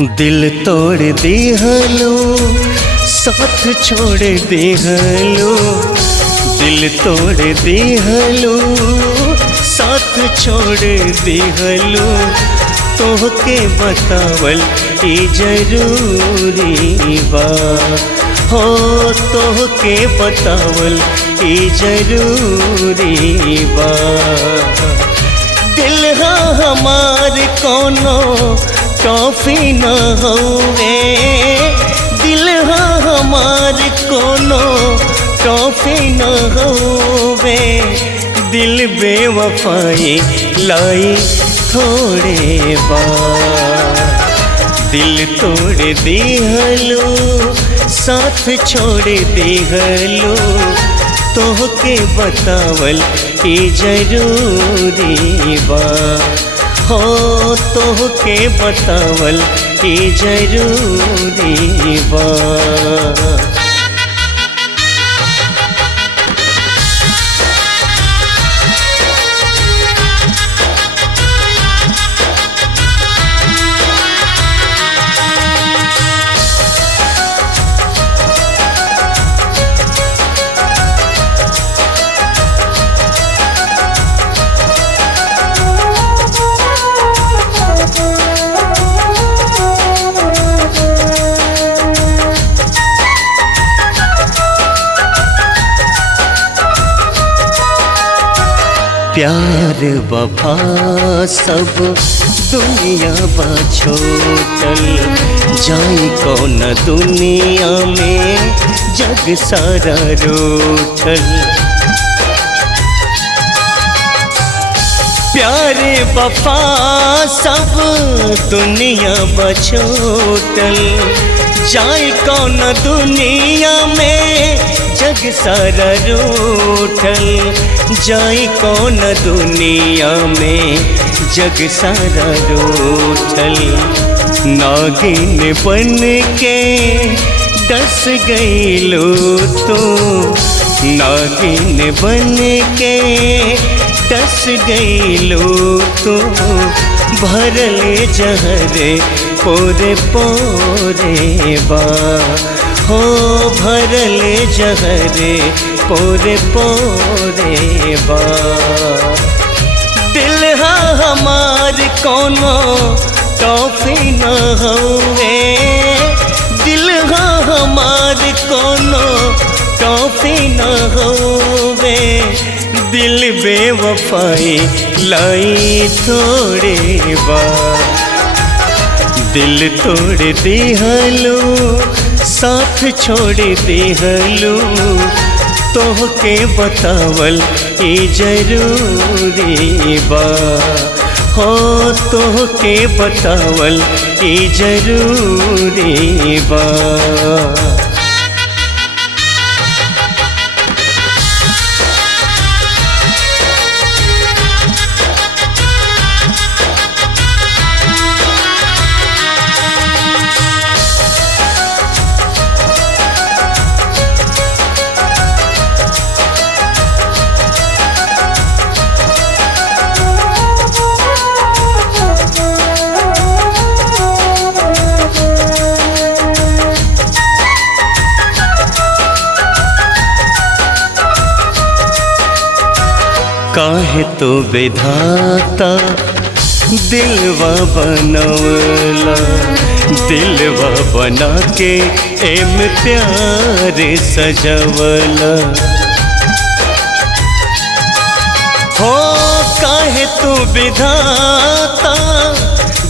दिल तोड़ दिहलो साथ छोड़ दिहलो, दिल तोड़ दिहलो साथ छोड़ दिहलो, तोहके बतावल ई जरूरी बा, हो तोहके बतावल ई जरूरी बा। दिल हमार कोनो टॉफी न होवे, दिल हमार कोनो टॉफी न होवे, दिल बेवफाई लाई थोड़े बार। दिल तोड़ दिहलो साथ छोड़ दिहलो, तोहके बतावल ई जरूरी बा, हो तोहके बतावल ई जरूरी बा। प्यार वफा सब दुनिया बा छोटल, जाई कौन दुनिया में जग सारा रूठल। प्यार वफा सब दुनिया बा छोटल, जाई कौन दुनिया में जग सारा रूठल, जाई कौन दुनिया में जग सारा रूठल। नागिन बन के डस गईलो तो, नागिन बन के डस गईलो तो, भरल जहर पोरे पोरे बा, हो भरल जहर पोरे पोरे बा। दिल हमार कोनो टॉफी न होवे, दिल हमार कोनो टॉफी न होवे, दिल बेवफाई लाई थोड़े बा। दिल तोड़ दिहलो साथ छोड़ दिहलो, तोहके बतावल ई जरूरी बा, हो तोहके बतावल ई जरूरी बा। काहे तो विधाता दिलवा बनवला, दिलवा बना के एम प्यार सजवला, हो काहे तो विधाता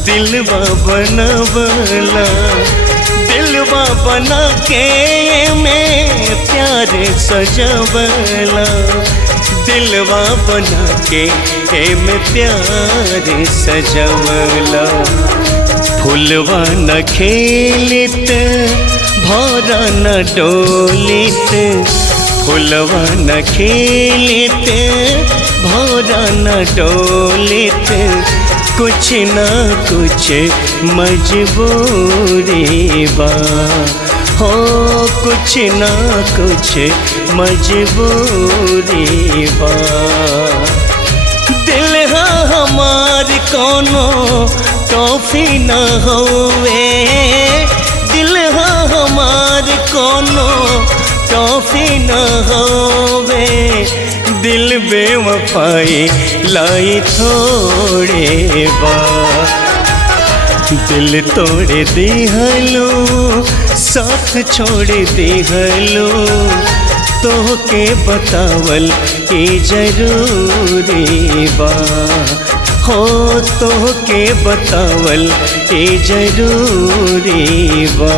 दिलवा बनवला, दिलवा बना के में प्यार सजवला, दिलवा बना के में प्यार सजवला। फूलवा न खेलित भौरा न डोलित, फूलवा न खेलित भौरा न डोलित, कुछ न कुछ मजबूरी बा, हो कुछ न कुछ मजबूरी बा। दिल हमार कोनो टॉफी न होवे, दिल हा हमार कोनो टॉफी न होवे। दिल बेवफाई लाई थोड़े बा, दिल तोड़ दिहलो साथ छोड़ दिहलो, तो के बतावल ई जरूरी बा, हो तो के बतावल ई जरूरी बा।